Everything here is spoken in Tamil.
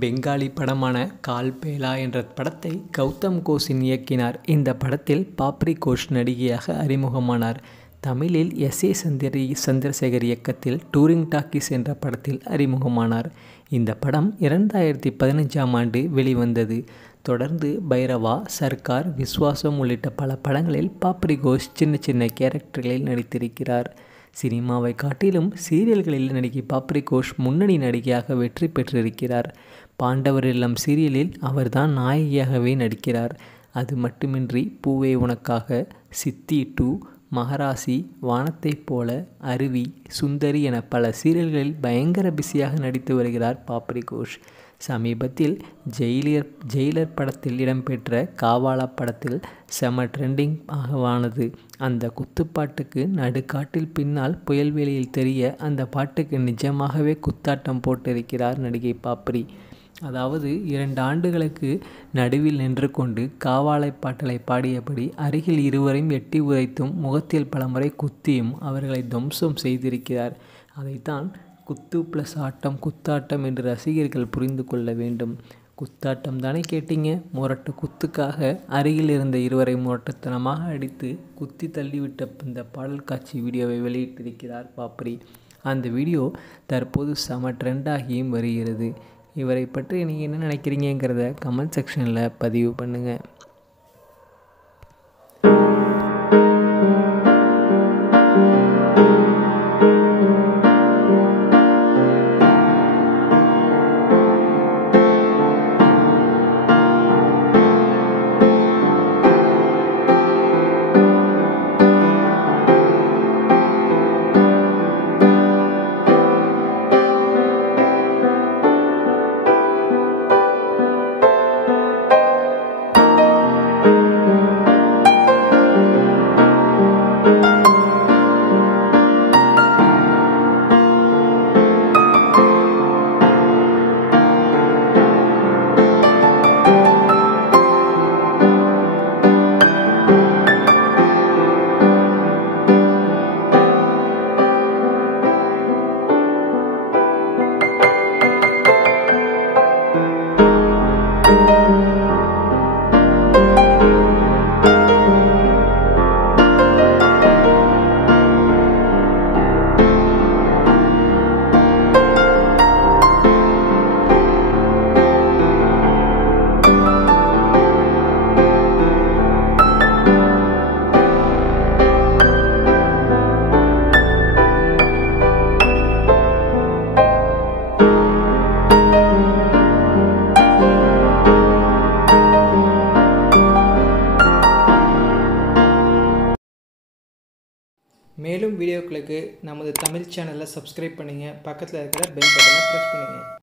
பெங்காலி படமான கால் பேலா என்ற படத்தை கௌதம் கோஷின் இயக்கினார். இந்த படத்தில் பாப்ரி கோஷ் நடிகையாக அறிமுகமானார். தமிழில் எஸ். ஏ. சந்திரசேகர் இயக்கத்தில் டூரிங் டாக்கீஸ் என்ற படத்தில் அறிமுகமானார். இந்த படம் 2015ஆம் ஆண்டு வெளிவந்தது. தொடர்ந்து பைரவா, சர்க்கார், விஸ்வாசம் உள்ளிட்ட பல படங்களில் பாப்ரி கோஷ் சின்ன சின்ன கேரக்டர்களில் நடித்திருக்கிறார். சினிமாவை காட்டிலும் சீரியல்களில் நடிகை பாப்ரி கோஷ் முன்னணி நடிகையாக வெற்றி பெற்றிருக்கிறார். பாண்டவர் இல்லம் சீரியலில் அவர்தான் நாயகியாகவே நடிக்கிறார். அது மட்டுமின்றி பூவே உனக்காக, சித்தி 2, மகராசி, வானத்தைப் போல, அருவி, சுந்தரி என பல சீரியல்களில் பயங்கர பிஸியாக நடித்து வருகிறார் பாப்ரி கோஷ். சமீபத்தில் ஜெயிலர் படத்தில் இடம்பெற்ற காவாலா படத்தில் செம ட்ரெண்டிங் ஆனது. அந்த குத்துப்பாட்டுக்கு நடுக்காட்டில் பின்னால் புயல்வெளியில் தெரிய அந்த பாட்டுக்கு நிஜமாகவே குத்தாட்டம் போட்டிருக்கிறார் நடிகை பாப்ரி. அதாவது 2 ஆண்டுகளுக்கு நடுவில் நின்று கொண்டு காவாலை பாட்டலை பாடியபடி அருகில் இருவரையும் எட்டி உதைத்தும் முகத்தில் பலமுறை குத்தியும் அவர்களை துவம்சம் செய்திருக்கிறார். அதைத்தான் குத்து ப்ளஸ் ஆட்டம் குத்தாட்டம் என்று ரசிகர்கள் புரிந்து கொள்ள வேண்டும். குத்தாட்டம் தானே கேட்டீங்க? முரட்டு குத்துக்காக அருகில் இருந்த இருவரை முரட்டுத்தனமாக அடித்து குத்தி தள்ளிவிட்ட இந்த பாடல் காட்சி வீடியோவை வெளியிட்டிருக்கிறார் பாப்ரி. அந்த வீடியோ தற்போது செம ட்ரெண்டாகியும் வருகிறது. இவரை பற்றி நீங்கள் என்ன நினைக்கிறீங்கிறத கமெண்ட் செக்ஷனில் பதிவு பண்ணுங்கள். மேலும் வீடியோக்களுக்கு நமது தமிழ் சேனலை சப்ஸ்கிரைப் பண்ணுங்கள். பக்கத்தில் இருக்கிற பெல் பட்டனை ப்ரெஸ் பண்ணுங்கள்.